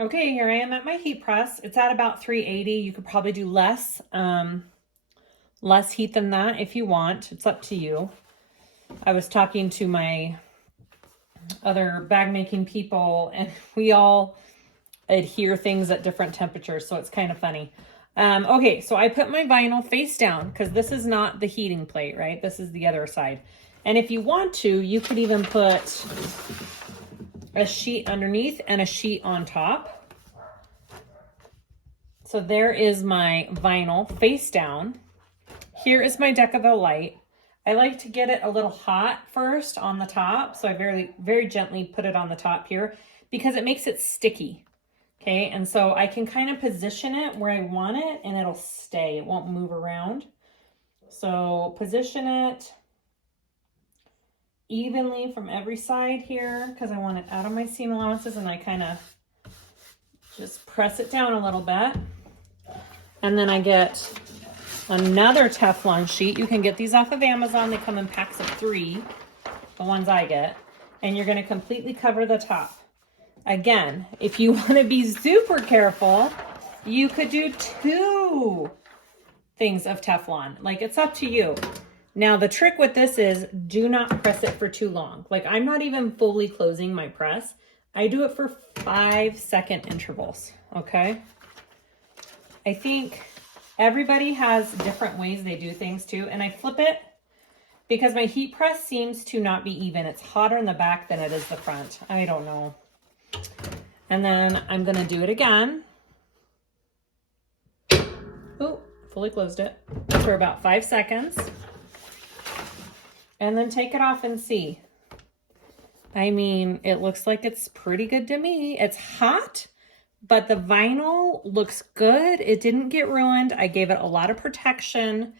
Okay, here I am at my heat press. It's at about 380. You could probably do less heat than that if you want. It's up to you. I was talking to my other bag making people and we all adhere things at different temperatures, so it's kind of funny. Okay, so I put my vinyl face down because this is not the heating plate, right? This is the other side. And if you want to, you could even put a sheet underneath and a sheet on top. So there is my vinyl face down. Here is my Decaville light. I like to get it a little hot first on the top. So I very gently put it on the top here because it makes it sticky. Okay, and so I can kind of position it where I want it and it'll stay. It won't move around. So position it evenly from every side here because I want it out of my seam allowances, and I kind of just press it down a little bit. And then I get another Teflon sheet. You can get these off of Amazon. They come in packs of 3, the ones I get. And you're going to completely cover the top. Again, if you want to be super careful, you could do 2 things of Teflon. Like, it's up to you. Now, the trick with this is do not press it for too long. Like, I'm not even fully closing my press. I do it for 5-second intervals, okay? I think everybody has different ways they do things too. And I flip it because my heat press seems to not be even. It's hotter in the back than it is the front. I don't know. And then I'm gonna do it again. Oh, fully closed it for about 5 seconds. And then take it off and see. I mean, it looks like it's pretty good to me. It's hot, but the vinyl looks good. It didn't get ruined. I gave it a lot of protection.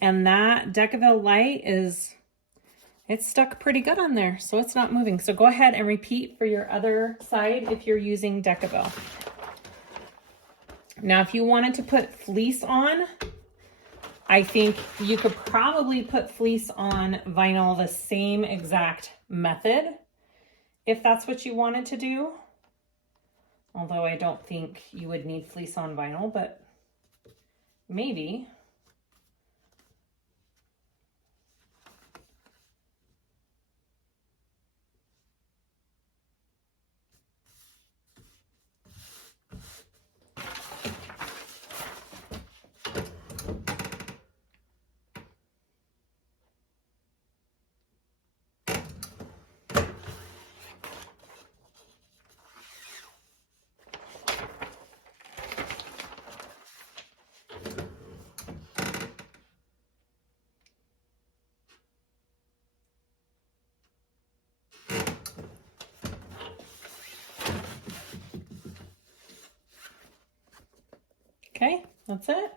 And that Decaville light it's stuck pretty good on there, so it's not moving. So go ahead and repeat for your other side if you're using Decaville. Now, if you wanted to put fleece on, I think you could probably put fleece on vinyl the same exact method if that's what you wanted to do. Although I don't think you would need fleece on vinyl, but maybe. Okay, that's it.